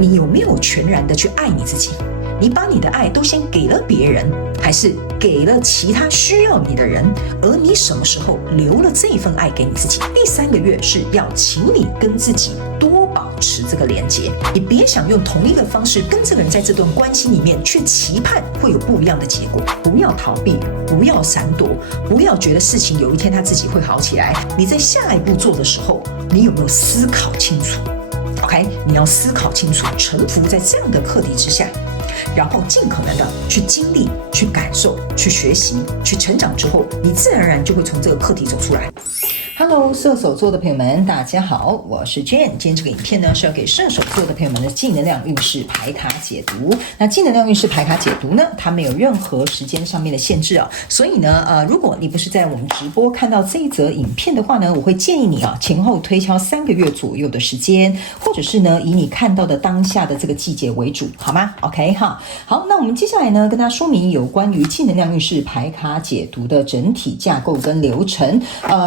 你有没有全然的去爱你自己？你把你的爱都先给了别人，还是给了其他需要你的人？而你什么时候留了这份爱给你自己？第3个月是要请你跟自己多保持这个连结，你别想用同一个方式跟这个人在这段关系里面去期盼会有不一样的结果。不要逃避，不要闪躲，不要觉得事情有一天它自己会好起来。你在下一步做的时候，你有没有思考清楚？OK， 你要思考清楚，臣服在这样的课题之下，然后尽可能的去经历、去感受、去学习、去成长之后，你自然而然就会从这个课题走出来。Hello， 射手座的朋友们，大家好，我是 Jane。今天这个影片呢是要给射手座的朋友们的净能量运势牌卡解读。那净能量运势牌卡解读呢，它没有任何时间上面的限制啊，所以呢，如果你不是在我们直播看到这一则影片的话呢，我会建议你啊，前后推敲3个月左右的时间，或者是呢，以你看到的当下的这个季节为主，好吗 ？OK 哈，好，那我们接下来呢，跟大家说明有关于净能量运势牌卡解读的整体架构跟流程。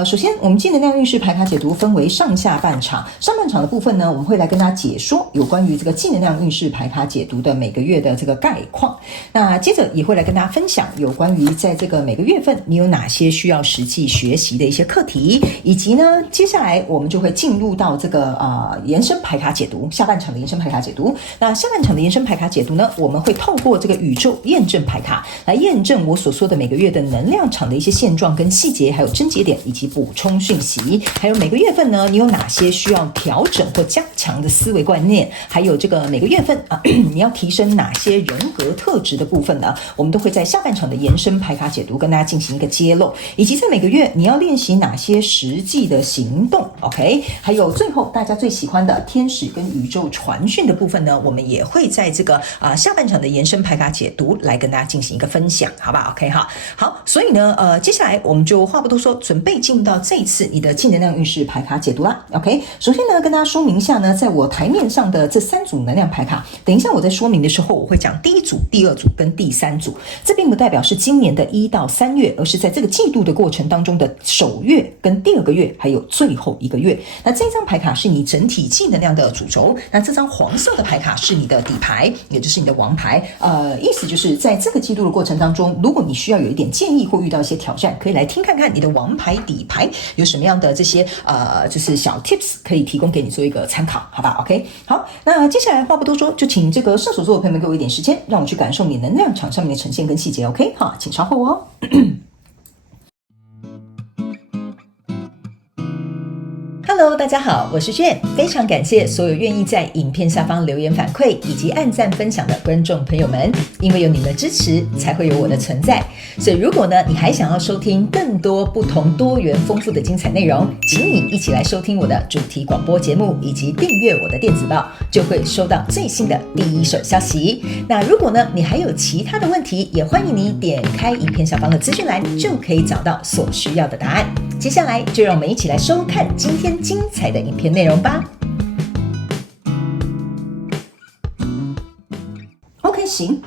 首先我们净能量运势牌卡解读分为上下半场，上半场的部分呢，我们会来跟大家解说有关于这个净能量运势牌卡解读的每个月的这个概况。那接着也会来跟大家分享有关于在这个每个月份你有哪些需要实际学习的一些课题，以及呢，接下来我们就会进入到这个延伸牌卡解读，下半场的延伸牌卡解读。那下半场的延伸牌卡解读呢，我们会透过这个宇宙验证牌卡来验证我所说的每个月的能量场的一些现状跟细节，还有症结点以及补充讯息，还有每个月份呢，你有哪些需要调整或加强的思维观念，还有这个每个月份你要提升哪些人格特质的部分呢，我们都会在下半场的延伸牌卡解读跟大家进行一个揭露，以及在每个月你要练习哪些实际的行动 OK， 还有最后大家最喜欢的天使跟宇宙传讯的部分呢，我们也会在这个下半场的延伸牌卡解读来跟大家进行一个分享，好吧 OK 哈，好，所以呢接下来我们就话不多说，准备进入到这一次你的净能量运势牌卡解读啦 OK， 首先呢跟大家说明一下呢，在我台面上的这3组能量牌卡，等一下我在说明的时候我会讲第1组、第2组跟第3组，这并不代表是今年的1到3月，而是在这个季度的过程当中的首月跟第2个月还有最后1个月。那这张牌卡是你整体净能量的主轴，那这张黄色的牌卡是你的底牌，也就是你的王牌，意思就是在这个季度的过程当中，如果你需要有一点建议或遇到一些挑战，可以来听看看你的王牌底牌有什么样的这些就是小 tips 可以提供给你做一个参考，好吧 OK， 好，那接下来话不多说，就请这个射手座的朋友们给我一点时间，让我去感受你能量场上面的呈现跟细节 OK 好，请稍后哦Hello， 大家好，我是Jane，非常感谢所有愿意在影片下方留言反馈以及按赞分享的观众朋友们，因为有你们的支持，才会有我的存在。所以如果呢，你还想要收听更多不同多元丰富的精彩内容，请你一起来收听我的主题广播节目，以及订阅我的电子报，就会收到最新的第一手消息。那如果呢，你还有其他的问题，也欢迎你点开影片下方的资讯栏，就可以找到所需要的答案。接下来就让我们一起来收看今天精彩的影片内容吧。OK， 行。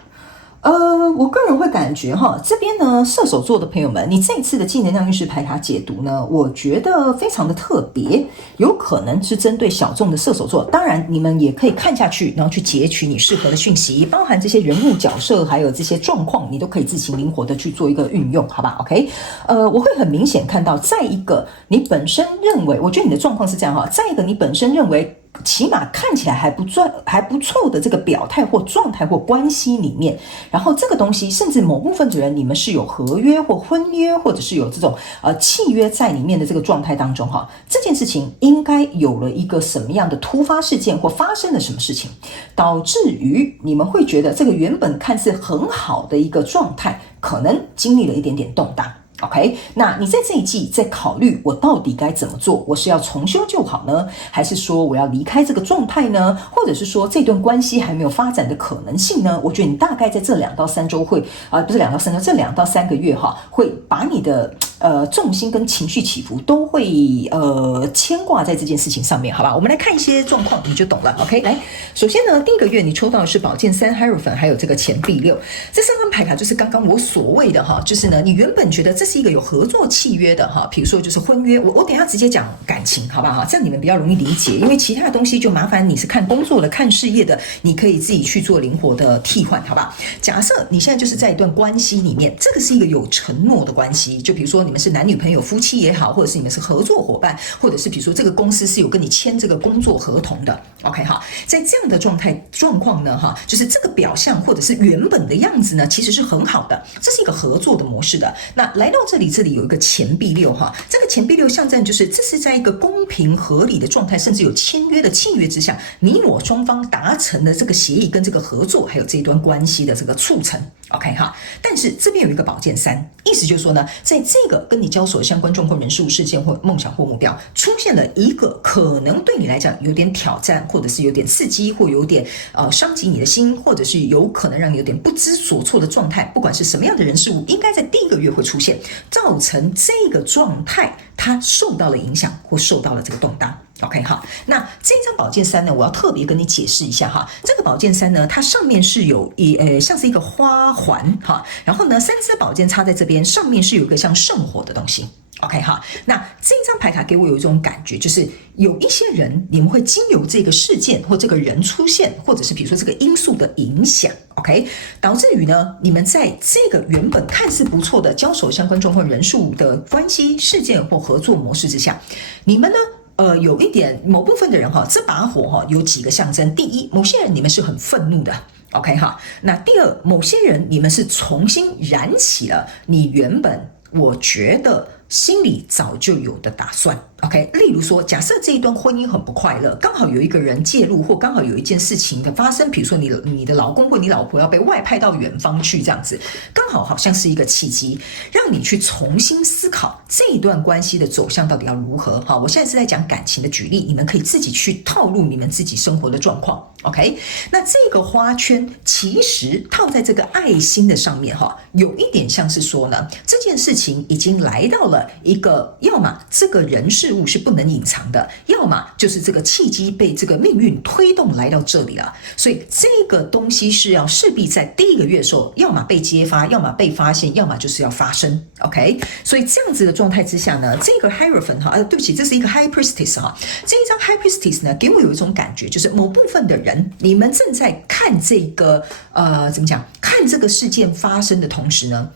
我个人会感觉这边呢，射手座的朋友们，你这一次的净能量运势牌卡解读呢，我觉得非常的特别，有可能是针对小众的射手座。当然，你们也可以看下去，然后去截取你适合的讯息，包含这些人物角色，还有这些状况，你都可以自行灵活的去做一个运用，好吧 ？OK， 我会很明显看到，在一个你本身认为，我觉得你的状况是这样在一个你本身认为起码看起来还不错的这个表态或状态或关系里面，然后这个东西甚至某部分的人你们是有合约或婚约，或者是有这种契约在里面的这个状态当中这件事情应该有了一个什么样的突发事件或发生了什么事情，导致于你们会觉得这个原本看似很好的一个状态，可能经历了一点点动荡。OK， 那你在这一季在考虑我到底该怎么做？我是要重修就好呢，还是说我要离开这个状态呢？或者是说这段关系还没有发展的可能性呢？我觉得你大概在这2到3周会不是2到3周，这2到3个月会把你的重心跟情绪起伏都会牵挂在这件事情上面，好吧？我们来看一些状况，你就懂了。OK， 来，首先呢，第一个月你抽到的是宝剑3、Hierophant，还有这个钱币6，这3张牌卡就是刚刚我所谓的哈，就是呢，你原本觉得这是一个有合作契约的哈，比如说就是婚约，我等一下直接讲感情，好不好？这样你们比较容易理解，因为其他的东西就麻烦你是看工作的、看事业的，你可以自己去做灵活的替换，好吧？假设你现在就是在一段关系里面，这个是一个有承诺的关系，就比如说你们是男女朋友、夫妻也好，或者是你们是合作伙伴，或者是比如说这个公司是有跟你签这个工作合同的 ，OK 哈，在这样的状况呢，哈，就是这个表象或者是原本的样子呢，其实是很好的，这是一个合作的模式的。那来到这里有一个钱币6哈，这个钱币6象征就是这是在一个公平合理的状态，甚至有签约的契约之下，你我双方达成的这个协议跟这个合作，还有这一段关系的这个促成 ，OK 哈。但是这边有一个宝剑3，意思就是说呢，在这个跟你交手的相关状况、人事物、事件或梦想或目标，出现了一个可能对你来讲有点挑战，或者是有点刺激，或有点伤及你的心，或者是有可能让你有点不知所措的状态，不管是什么样的人事物，应该在第一个月会出现，造成这个状态它受到了影响或受到了这个动荡。OK 好，那这张宝剑3呢，我要特别跟你解释一下哈。这个宝剑3呢，它上面是有像是一个花环哈，然后呢3支宝剑插在这边，上面是有一个像圣火的东西。OK 哈，那这张牌卡给我有一种感觉，就是有一些人你们会经由这个事件或这个人出现，或者是比如说这个因素的影响 ，OK， 导致于呢，你们在这个原本看似不错的交手相关状况、人数的关系、事件或合作模式之下，你们呢？有一点某部分的人哈，这把火哈有几个象征。第一，某些人你们是很愤怒的 ，OK 哈。那第二，某些人你们是重新燃起了你原本我觉得心里早就有的打算 ，OK。例如说，假设这一段婚姻很不快乐，刚好有一个人介入，或刚好有一件事情的发生，比如说你的老公或你老婆要被外派到远方去，这样子，刚好像是一个契机，让你去重新思考这一段关系的走向到底要如何。好，我现在是在讲感情的举例，你们可以自己去套入你们自己生活的状况 ，OK。那这个花圈其实套在这个爱心的上面哈，有一点像是说呢，这件事情已经来到了一个，要么这个人事物是不能隐藏的，要么就是这个契机被这个命运推动来到这里了，所以这个东西是要势必在第一个月的时候，要么被揭发，要么被发现，要么就是要发生 ，OK。所以这样子的状态之下呢，这个 Hierophant 哈，对不起，这是一个 High Priestess 哈，这一张 High Priestess 呢，给我有一种感觉，就是某部分的人，你们正在看这个怎么讲，看这个事件发生的同时呢。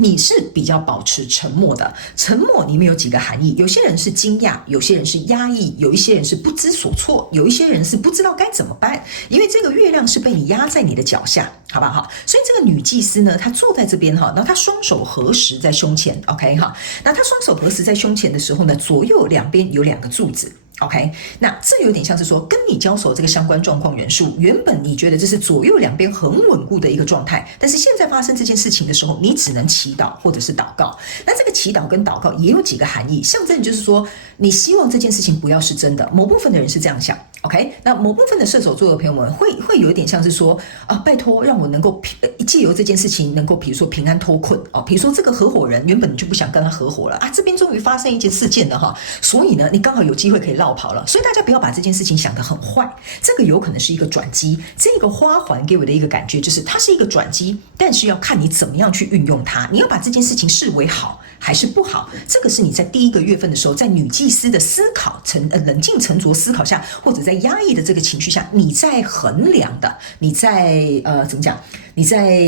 你是比较保持沉默的，沉默里面有几个含义，有些人是惊讶，有些人是压抑，有一些人是不知所措，有一些人是不知道该怎么办，因为这个月亮是被你压在你的脚下，好不好？所以这个女祭司呢，她坐在这边哈，然后她双手合十在胸前 ，OK 哈，那她双手合十在胸前的时候呢，左右两边有2个柱子。OK， 那这有点像是说，跟你交手这个相关状况元素，原本你觉得这是左右两边很稳固的一个状态，但是现在发生这件事情的时候，你只能祈祷或者是祷告。那这个祈祷跟祷告也有几个含义，象征就是说，你希望这件事情不要是真的。某部分的人是这样想。OK， 那某部分的射手座的朋友们会有一点像是说拜托让我能够借由这件事情能够比如说平安脱困哦，比如说这个合伙人原本你就不想跟他合伙了啊，这边终于发生一件事件了哈，所以呢你刚好有机会可以绕跑了，所以大家不要把这件事情想得很坏，这个有可能是一个转机。这个花环给我的一个感觉就是它是一个转机，但是要看你怎么样去运用它，你要把这件事情视为好还是不好，这个是你在第一个月份的时候，在女祭司的思考冷静沉着思考下，或者在压抑的这个情绪下，你在衡量的，你在怎么讲？你在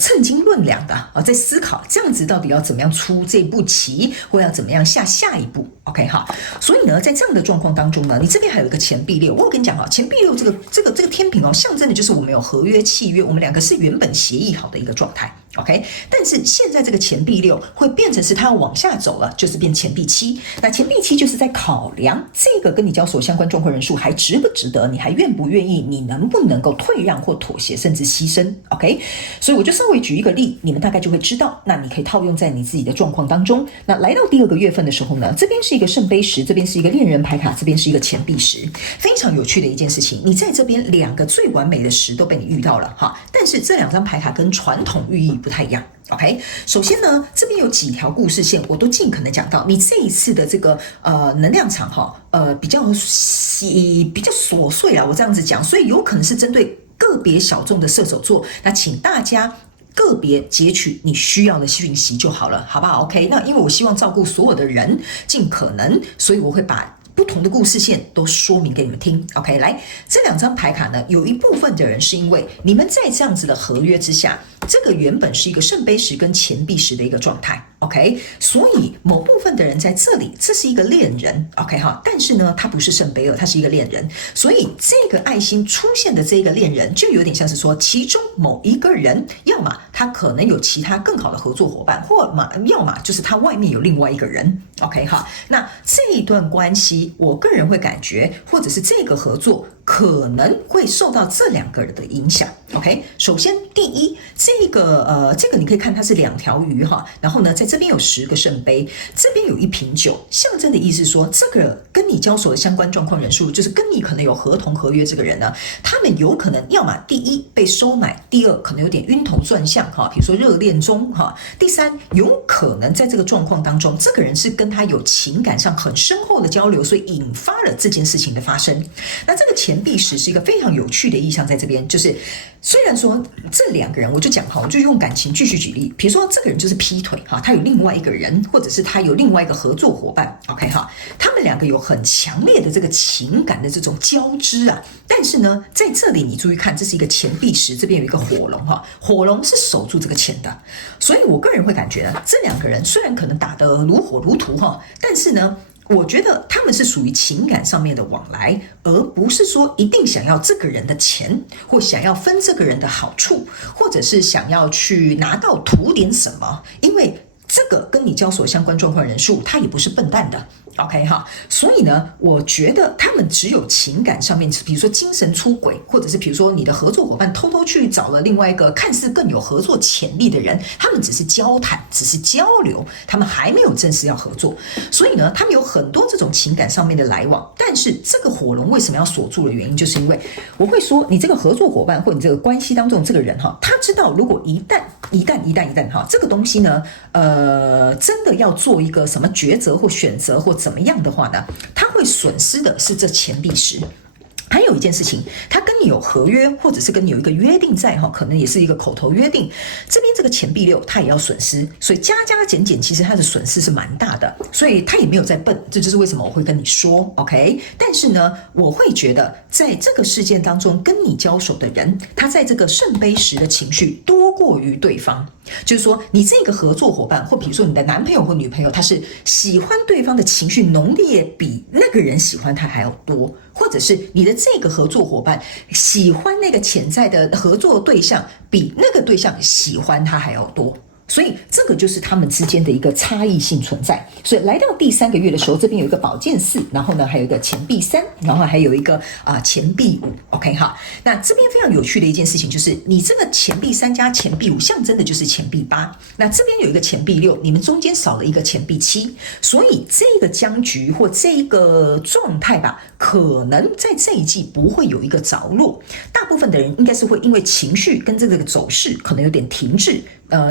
称斤论两的在思考这样子到底要怎么样出这步棋，或要怎么样下一步。OK 哈，所以呢，在这样的状况当中呢，你这边还有一个钱币六，我跟你讲钱币六这个天平象征的就是我们有合约契约，我们两个是原本协议好的一个状态。OK， 但是现在这个钱币六会变成是它要往下走了，就是变钱币七。那钱币七就是在考量这个跟你交手相关状况人数还值不值得，你还愿不愿意，你能不能够退让或妥协，甚至牺牲。OK， 所以我就稍微举一个例，你们大概就会知道，那你可以套用在你自己的状况当中。那来到第二个月份的时候呢，这边是一个圣杯十，这边是一个恋人牌卡，这边是一个钱币十，非常有趣的一件事情。你在这边2个最完美的十都被你遇到了哈，但是这2张牌卡跟传统寓意不太一样。OK， 首先呢，这边有几条故事线，我都尽可能讲到。你这一次的这个能量场比较琐碎啊，我这样子讲，所以有可能是针对个别小众的射手座，那请大家个别截取你需要的讯息就好了，好不好 ？OK， 那因为我希望照顾所有的人，尽可能，所以我会把不同的故事线都说明给你们听 ，OK？ 来，这2张牌卡呢，有一部分的人是因为你们在这样子的合约之下，这个原本是一个圣杯十跟钱币十的一个状态 ，OK？ 所以某部分的人在这里，这是一个恋人 ，OK 哈？但是呢，他不是圣杯二，他是一个恋人，所以这个爱心出现的这个恋人，就有点像是说，其中某一个人，要么他可能有其他更好的合作伙伴，要么就是他外面有另外一个人 ，OK 哈？那这一段关系，我个人会感觉，或者是这个合作可能会受到这2个人的影响 ，OK？ 首先，第一，这个你可以看它是2条鱼哈，然后呢，在这边有10个圣杯，这边有1瓶酒，象征的意思说，这个跟你交手的相关状况人数，就是跟你可能有合同合约这个人呢，他们有可能要么第一被收买，第二可能有点晕头转向哈，比如说热恋中哈，第三有可能在这个状况当中，这个人是跟他有情感上很深厚的交流，所以引发了这件事情的发生。那这个钱币十是一个非常有趣的意象，在这边就是虽然说这2个人，我就讲哈，我就用感情继续举例，比如说这个人就是劈腿哈，他有另外一个人，或者是他有另外一个合作伙伴 ，OK 哈，他们2个有很强烈的这个情感的这种交织啊，但是呢，在这里你注意看，这是一个钱币十，这边有一个火龙哈，火龙是守住这个钱的，所以我个人会感觉呢，这2个人虽然可能打得如火如荼哈，但是呢，我觉得他们是属于情感上面的往来，而不是说一定想要这个人的钱，或想要分这个人的好处，或者是想要去拿到图点什么，因为这个跟你交所相关状况人数，他也不是笨蛋的 ，OK 哈，所以呢，我觉得他们只有情感上面，比如说精神出轨，或者是比如说你的合作伙伴偷偷去找了另外一个看似更有合作潜力的人，他们只是交谈，只是交流，他们还没有正式要合作，所以呢，他们有很多这种情感上面的来往，但是这个火龙为什么要锁住的原因，就是因为我会说，你这个合作伙伴或你这个关系当中这个人哈，他知道如果一旦哈，这个东西呢，真的要做一个什么抉择或选择或怎么样的话呢，他会损失的是这钱币十。还有一件事情，他跟你有合约，或者是跟你有一个约定在哈，可能也是一个口头约定。这边这个钱币六，他也要损失，所以加加减减，其实他的损失是蛮大的，所以他也没有在笨，这就是为什么我会跟你说 ，OK？ 但是呢，我会觉得在这个事件当中跟你交手的人，他在这个圣杯十的情绪多过于对方，就是说你这个合作伙伴，或比如说你的男朋友或女朋友，他是喜欢对方的情绪浓烈比那个人喜欢他还要多。或者是你的这个合作伙伴喜欢那个潜在的合作对象，比那个对象喜欢他还要多。所以这个就是他们之间的一个差异性存在。所以来到第3个月的时候，这边有一个宝剑4，然后呢还有一个钱币3，然后还有一个钱币5。OK 哈，那这边非常有趣的一件事情就是，你这个钱币3加钱币5象征的就是钱币8，那这边有一个钱币6，你们中间少了一个钱币7，所以这个僵局或这个状态吧，可能在这一季不会有一个着落。大部分的人应该是会因为情绪跟这个走势可能有点停滞。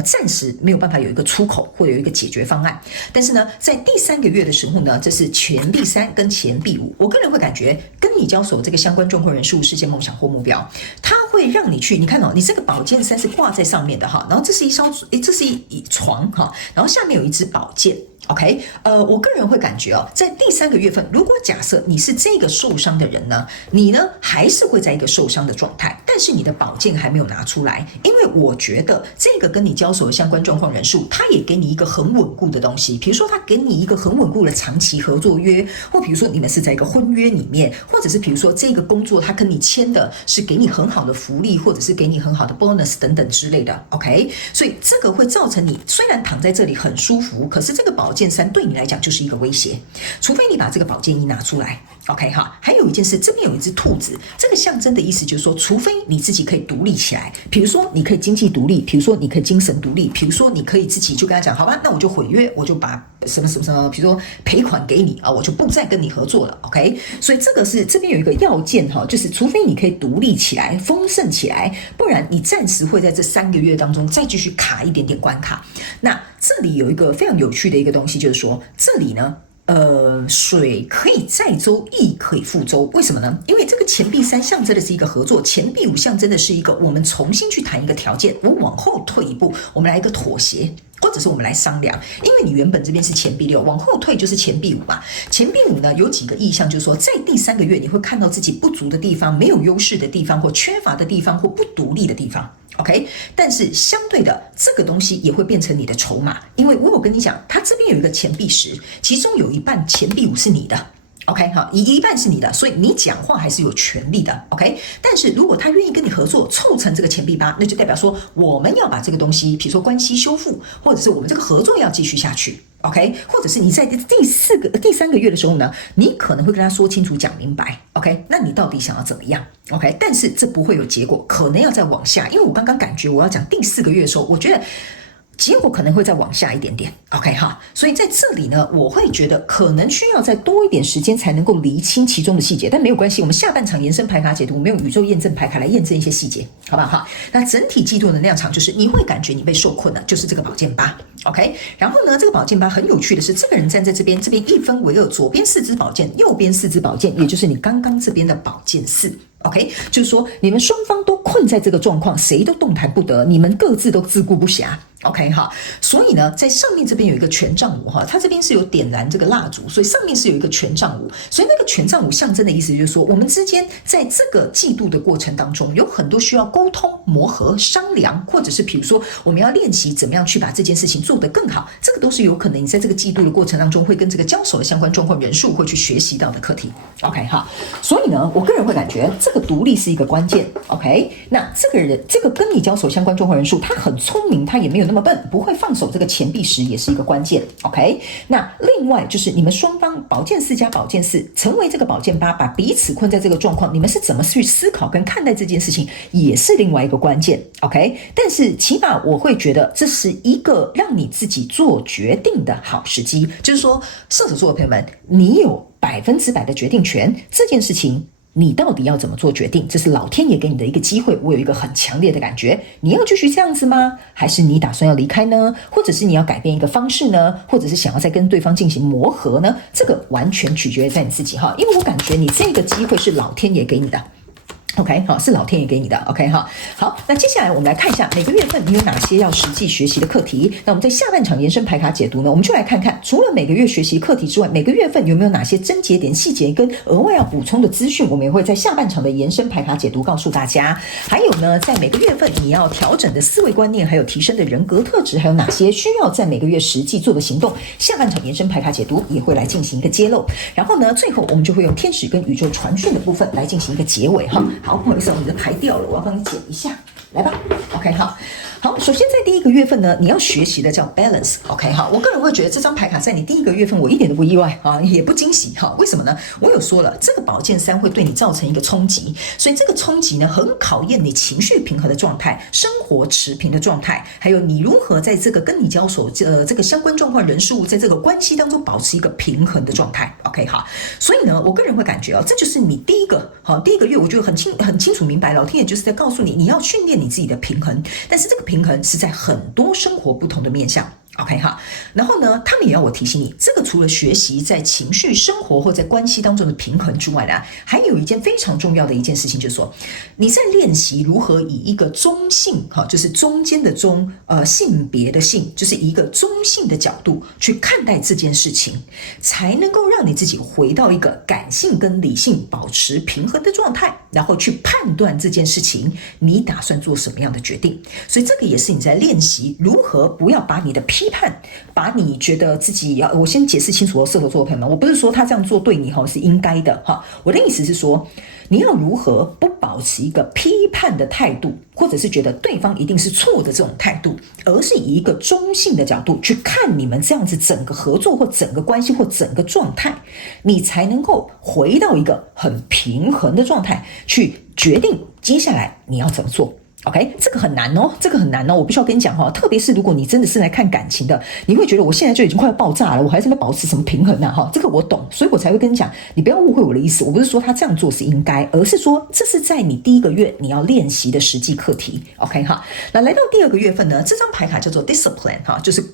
暂时没有办法有一个出口或有一个解决方案，但是呢，在第3个月的时候呢，这是钱币3跟钱币5，我个人会感觉跟你交手这个相关状况人数、事件、梦想或目标，它会让你去，你看哦，你这个宝剑3是挂在上面的哈，然后这是一床哈，然后下面有一支宝剑。OK， 我个人会感觉哦，在第3个月份，如果假设你是这个受伤的人呢，你呢还是会在一个受伤的状态，但是你的宝剑还没有拿出来，因为我觉得这个跟你交手的相关状况人数，他也给你一个很稳固的东西，比如说他给你一个很稳固的长期合作约，或比如说你们是在一个婚约里面，或者是比如说这个工作他跟你签的是给你很好的福利，或者是给你很好的 bonus 等等之类的。OK， 所以这个会造成你虽然躺在这里很舒服，可是这个宝宝剑3对你来讲就是一个威胁，除非你把这个宝剑1拿出来。OK 哈，还有一件事，这边有一只兔子，这个象征的意思就是说，除非你自己可以独立起来，比如说你可以经济独立，比如说你可以精神独立，比如说你可以自己就跟他讲，好吧，那我就毁约，我就把什么，比如说赔款给你啊，我就不再跟你合作了。OK， 所以这个是这边有一个要件哈，就是除非你可以独立起来、丰盛起来，不然你暂时会在这3个月当中再继续卡一点点关卡。那这里有一个非常有趣的一个东西，就是说这里呢。水可以载舟，亦可以覆舟。为什么呢？因为这个钱币3象征的是一个合作，钱币5象征的是一个我们重新去谈一个条件，我往后退一步，我们来一个妥协。或者是我们来商量，因为你原本这边是钱币6，往后退就是钱币5嘛。钱币5呢有几个意象，就是说在第3个月你会看到自己不足的地方、没有优势的地方或缺乏的地方或不独立的地方。OK， 但是相对的，这个东西也会变成你的筹码，因为我有跟你讲，它这边有一个钱币10，其中有一半钱币5是你的。OK， 好，一半是你的，所以你讲话还是有权利的。OK， 但是如果他愿意跟你合作，凑成这个钱币8，那就代表说我们要把这个东西，比如说关系修复，或者是我们这个合作要继续下去。OK， 或者是你在第3个月的时候呢，你可能会跟他说清楚、讲明白。OK， 那你到底想要怎么样 ？OK， 但是这不会有结果，可能要再往下，因为我刚刚感觉我要讲第4个月的时候，我觉得。结果可能会再往下一点点 ，OK 哈，所以在这里呢，我会觉得可能需要再多一点时间才能够厘清其中的细节，但没有关系，我们下半场延伸牌卡解读，我们用宇宙验证牌卡来验证一些细节，好不好哈？那整体季度能量场就是你会感觉你被受困了，就是这个宝剑8 ，OK， 然后呢，这个宝剑8很有趣的是，这个人站在这边一分为2，左边4支宝剑，右边4支宝剑，也就是你刚刚这边的宝剑4。OK， 就是说你们双方都困在这个状况，谁都动弹不得，你们各自都自顾不暇。OK 哈，所以呢，在上面这边有一个权杖5哈，它这边是有点燃这个蜡烛，所以上面是有一个权杖5，所以那个权杖5象征的意思就是说，我们之间在这个季度的过程当中，有很多需要沟通、磨合、商量，或者是比如说我们要练习怎么样去把这件事情做得更好，这个都是有可能你在这个季度的过程当中会跟这个交手的相关状况人数会去学习到的课题。OK 哈，所以呢，我个人会感觉这个独立是一个关键。OK， 那这个跟你交手相关状况人数，他很聪明，他也没有那么笨，不会放手这个钱币10也是一个关键。OK， 那另外就是你们双方宝剑4加宝剑4成为这个宝剑8，把彼此困在这个状况，你们是怎么去思考跟看待这件事情，也是另外一个关键。OK， 但是起码我会觉得这是一个让你自己做决定的好时机，就是说射手座的朋友们，你有100%的决定权，这件事情。你到底要怎么做决定？这是老天爷给你的一个机会。我有一个很强烈的感觉，你要继续这样子吗？还是你打算要离开呢？或者是你要改变一个方式呢？或者是想要再跟对方进行磨合呢？这个完全取决于在你自己哈，因为我感觉你这个机会是老天爷给你的。OK， 好，是老天爷给你的。OK， 哈，好，那接下来我们来看一下每个月份你有哪些要实际学习的课题。那我们在下半场延伸牌卡解读呢，我们就来看看，除了每个月学习课题之外，每个月份有没有哪些症结点、细节跟额外要补充的资讯，我们也会在下半场的延伸牌卡解读告诉大家。还有呢，在每个月份你要调整的思维观念，还有提升的人格特质，还有哪些需要在每个月实际做的行动，下半场延伸牌卡解读也会来进行一个揭露。然后呢，最后我们就会用天使跟宇宙传讯的部分来进行一个结尾哈。好，不好意思，你的牌掉了，我要帮你剪一下，来吧。OK， 好，首先在第1个月份呢，你要学习的叫 balance。OK， 好，我个人会觉得这张牌卡在你第1个月份，我一点都不意外啊，也不惊喜哈。为什么呢？我有说了，这个宝剑3会对你造成一个冲击，所以这个冲击呢，很考验你情绪平和的状态、生活持平的状态，还有你如何在这个跟你交手这个相关状况人数，在这个关系当中保持一个平衡的状态。OK， 好，所以呢，我个人会感觉这就是你第1个月，我觉得很清楚明白，老天爷就是在告诉你，你要训练你自己的平衡，但是这个平衡是在很多生活不同的面向。OK 哈，然后呢，他们也要我提醒你，这个除了学习在情绪、生活或在关系当中的平衡之外呢，还有一件非常重要的一件事情，就是说你在练习如何以一个中性就是中间的中，性别的性，就是一个中性的角度去看待这件事情，才能够让你自己回到一个感性跟理性保持平衡的状态，然后去判断这件事情你打算做什么样的决定。所以这个也是你在练习如何不要把你的批判，把你觉得自己我先解释清楚射手座的朋友们，我不是说他这样做对你是应该的我的意思是说，你要如何不保持一个批判的态度，或者是觉得对方一定是错的这种态度，而是以一个中性的角度去看你们这样子整个合作或整个关系或整个状态，你才能够回到一个很平衡的状态，去决定接下来你要怎么做。OK， 这个很难哦，我必须要跟你讲特别是如果你真的是来看感情的，你会觉得我现在就已经快要爆炸了，我还是在保持什么平衡啊这个我懂，所以我才会跟你讲，你不要误会我的意思，我不是说他这样做是应该，而是说这是在你第一个月你要练习的实际课题。OK 那来到第二个月份呢，这张牌卡叫做 discipline 就是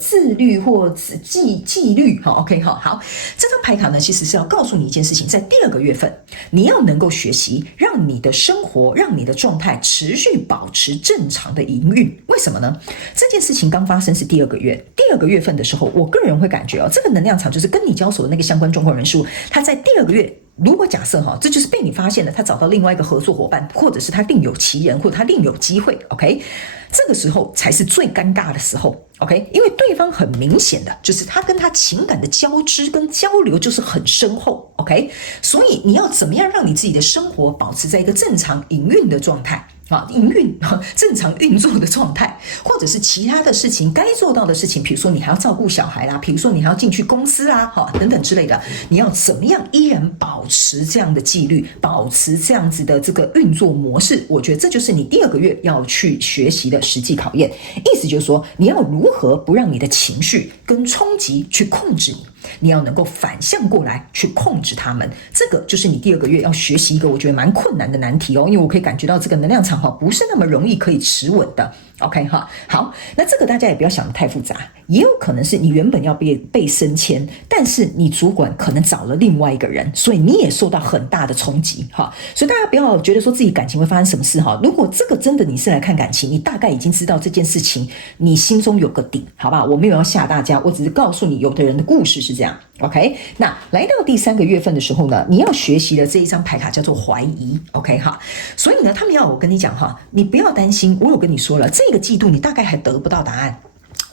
自律或纪律OK 好，这张牌卡呢其实是要告诉你一件事情，在第二个月份你要能够学习让你的生活让你的状态持续保持正常的营运。为什么呢？这件事情刚发生是第二个月份的时候，我个人会感觉这个能量场就是跟你交手的那个相关状况人数，他在第二个月如果假设这就是被你发现了，他找到另外一个合作伙伴，或者是他另有其人，或者他另有机会 OK， 这个时候才是最尴尬的时候 OK， 因为对方很明显的就是他跟他情感的交织跟交流就是很深厚 OK， 所以你要怎么样让你自己的生活保持在一个正常营运的状态正常运作的状态，或者是其他的事情该做到的事情，比如说你还要照顾小孩啦，比如说你还要进去公司啦等等之类的，你要怎么样依然保持这样的纪律，保持这样子的这个运作模式，我觉得这就是你第二个月要去学习的实际考验。意思就是说，你要如何不让你的情绪跟冲击去控制你要能够反向过来去控制他们，这个就是你第二个月要学习一个我觉得蛮困难的难题因为我可以感觉到这个能量场不是那么容易可以持稳的 OK 好，那这个大家也不要想得太复杂，也有可能是你原本要被升迁，但是你主管可能找了另外一个人，所以你也受到很大的冲击所以大家不要觉得说自己感情会发生什么事如果这个真的你是来看感情，你大概已经知道这件事情，你心中有个底，好不好？我没有要吓大家，我只是告诉你有的人的故事是这样 OK， 那来到第三个月份的时候呢，你要学习的这一张牌卡叫做怀疑 OK 所以呢他们要我跟你讲你不要担心，我有跟你说了，这个季度你大概还得不到答案，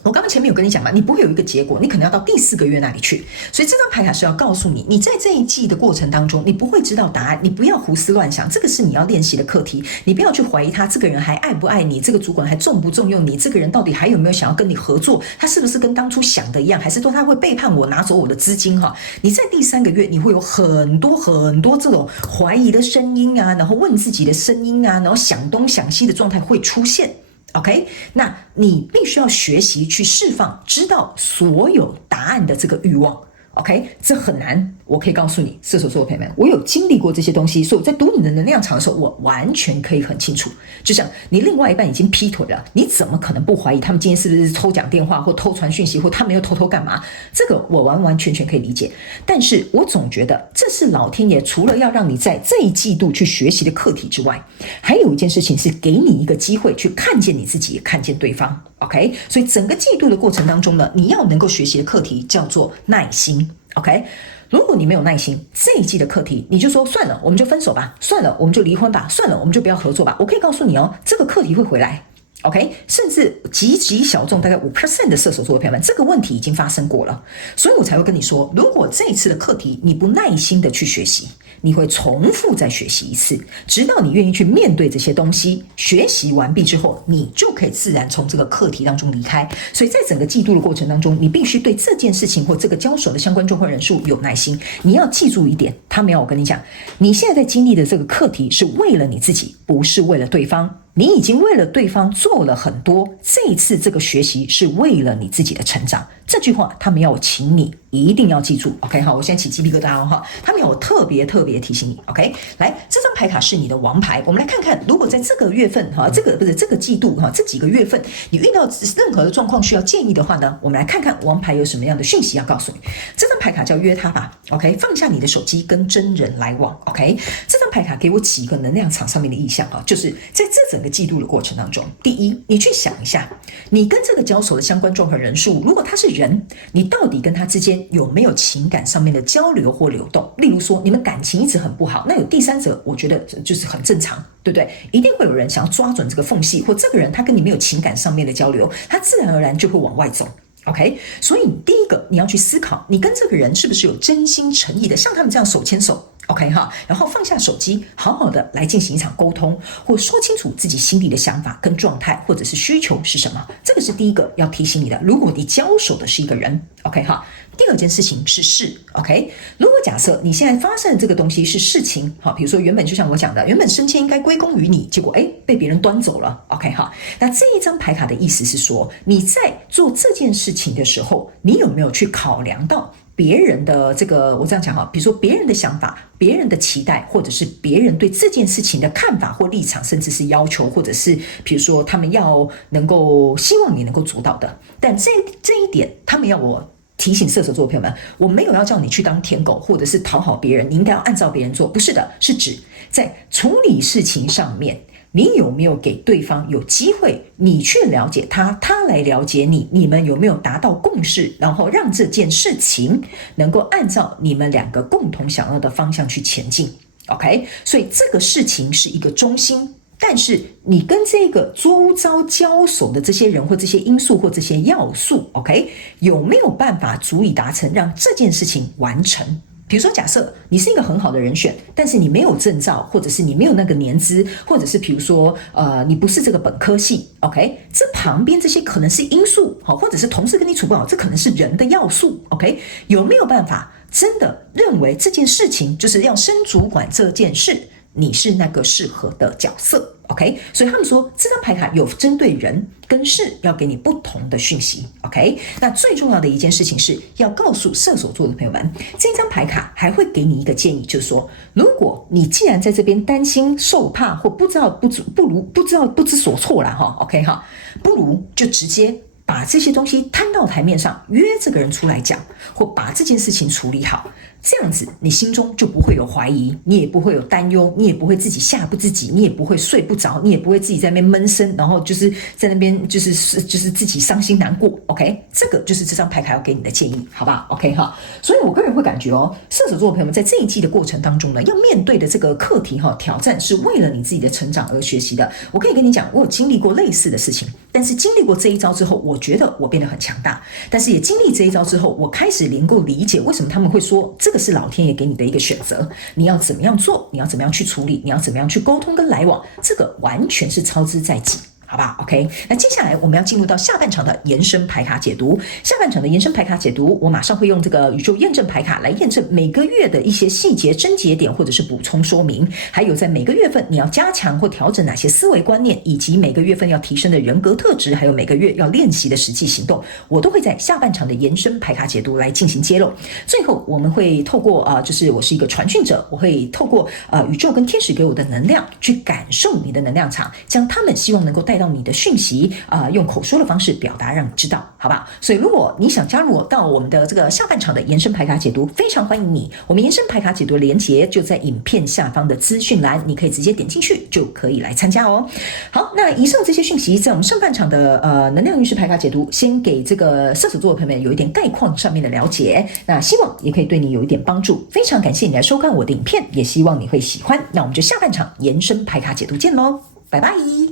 我刚刚前面有跟你讲嘛，你不会有一个结果，你可能要到第4个月那里去，所以这张牌卡是要告诉你，你在这一季的过程当中，你不会知道答案，你不要胡思乱想，这个是你要练习的课题，你不要去怀疑他这个人还爱不爱你，这个主管还重不重用你，这个人到底还有没有想要跟你合作，他是不是跟当初想的一样，还是说他会背叛我拿走我的资金你在第3个月你会有很多这种怀疑的声音啊，然后问自己的声音啊，然后想东想西的状态会出现OK， 那你必须要学习去释放知道所有答案的这个欲望 OK， 这很难，我可以告诉你射手座的朋友们，我有经历过这些东西，所以我在读你的能量场的时候，我完全可以很清楚，就像你另外一半已经劈腿了，你怎么可能不怀疑他们今天是不是偷讲电话或偷传讯息，或他们又偷干嘛，这个我完完全全可以理解，但是我总觉得这是老天爷除了要让你在这一季度去学习的课题之外，还有一件事情是给你一个机会去看见你自己，也看见对方 OK， 所以整个季度的过程当中呢，你要能够学习的课题叫做耐心 OK， 如果你没有耐心，这一季的课题你就说算了，我们就分手吧，算了，我们就离婚吧，算了，我们就不要合作吧，我可以告诉你这个课题会回来 OK， 甚至极小众大概 5% 的射手座的朋友们，这个问题已经发生过了，所以我才会跟你说，如果这一次的课题你不耐心的去学习，你会重复再学习一次，直到你愿意去面对这些东西，学习完毕之后，你就可以自然从这个课题当中离开。所以在整个季度的过程当中，你必须对这件事情或这个交手的相关状况人数有耐心。你要记住一点，他们要我跟你讲，你现在在经历的这个课题是为了你自己，不是为了对方。你已经为了对方做了很多，这一次这个学习是为了你自己的成长。这句话他们要我请你一定要记住 OK 好，我现在起鸡皮疙瘩他们要我特别提醒你 OK。 来，这张牌卡是你的王牌，我们来看看，如果在这个月份这个季度这几个月份你遇到任何的状况需要建议的话呢，我们来看看王牌有什么样的讯息要告诉你。这张牌卡叫约他吧 OK， 放下你的手机跟真人来往 OK。 这张牌卡给我几个能量场上面的意象就是在这整个季度的过程当中，第一，你去想一下，你跟这个交手的相关状况人数，如果他是人，你到底跟他之间有没有情感上面的交流或流动。例如说你们感情一直很不好，那有第三者，我觉得就是很正常，对不对？一定会有人想要抓准这个缝隙，或这个人他跟你没有情感上面的交流，他自然而然就会往外走。OK， 所以第一个你要去思考，你跟这个人是不是有真心诚意的，像他们这样手牵手。OK 哈，然后放下手机，好好的来进行一场沟通，或说清楚自己心里的想法跟状态，或者是需求是什么。这个是第一个要提醒你的。如果你交手的是一个人 ，OK 哈。第二件事情是事 ，OK。如果假设你现在发生的这个东西是事情，好，比如说原本就像我讲的，原本升迁应该归功于你，结果被别人端走了 ，OK 哈。那这一张牌卡的意思是说，你在做这件事情的时候，你有没有去考量到别人的这个，我这样讲哈，比如说别人的想法、别人的期待，或者是别人对这件事情的看法或立场，甚至是要求，或者是比如说他们要能够希望你能够做到的。但这一点，他们要我提醒射手座的朋友们，我没有要叫你去当舔狗，或者是讨好别人，你应该要按照别人做，不是的，是指在处理事情上面。你有没有给对方有机会，你去了解他，他来了解你，你们有没有达到共识，然后让这件事情能够按照你们两个共同想要的方向去前进 OK， 所以这个事情是一个中心，但是你跟这个周遭交手的这些人或这些因素或这些要素 OK， 有没有办法足以达成让这件事情完成。比如说假设你是一个很好的人选，但是你没有证照，或者是你没有那个年资，或者是比如说你不是这个本科系 OK， 这旁边这些可能是因素，或者是同事跟你处不好，这可能是人的要素 OK， 有没有办法真的认为这件事情就是要升主管这件事，你是那个适合的角色 OK， 所以他们说这张牌卡有针对人跟事要给你不同的讯息 OK。 那最重要的一件事情是要告诉射手座的朋友们，这张牌卡还会给你一个建议，就是说如果你既然在这边担心受怕或不知所措啦 OK 哈，不如就直接把这些东西摊到台面上，约这个人出来讲，或把这件事情处理好，这样子你心中就不会有怀疑，你也不会有担忧，你也不会自己吓不自己，你也不会睡不着，你也不会自己在那边闷声，然后就是在那边就是自己伤心难过 OK， 这个就是这张牌卡要给你的建议，好吧 OK 哈。所以我个人会感觉射手座的朋友们在这一季的过程当中呢，要面对的这个课题挑战是为了你自己的成长而学习的。我可以跟你讲，我有经历过类似的事情，但是经历过这一招之后，我觉得我变得很强大，但是也经历这一招之后，我开始能够理解为什么他们会说这个是老天爷给你的一个选择，你要怎么样做，你要怎么样去处理，你要怎么样去沟通跟来往，这个完全是操之在己，好吧 OK。 那接下来我们要进入到下半场的延伸牌卡解读。下半场的延伸牌卡解读，我马上会用这个宇宙验证牌卡来验证每个月的一些细节症结点，或者是补充说明，还有在每个月份你要加强或调整哪些思维观念，以及每个月份要提升的人格特质，还有每个月要练习的实际行动，我都会在下半场的延伸牌卡解读来进行揭露。最后我们会透过就是我是一个传讯者，我会透过宇宙跟天使给我的能量去感受你的能量场，将他们希望能够带到你的讯息用口说的方式表达，让你知道，好吧？所以如果你想加入我到我们的这个下半场的延伸牌卡解读，非常欢迎你。我们延伸牌卡解读的连结就在影片下方的资讯栏，你可以直接点进去就可以来参加哦。好，那以上这些讯息在我们上半场的能量运势牌卡解读，先给这个射手座的朋友们有一点概况上面的了解，那希望也可以对你有一点帮助。非常感谢你来收看我的影片，也希望你会喜欢。那我们就下半场延伸牌卡解读见咯，拜拜。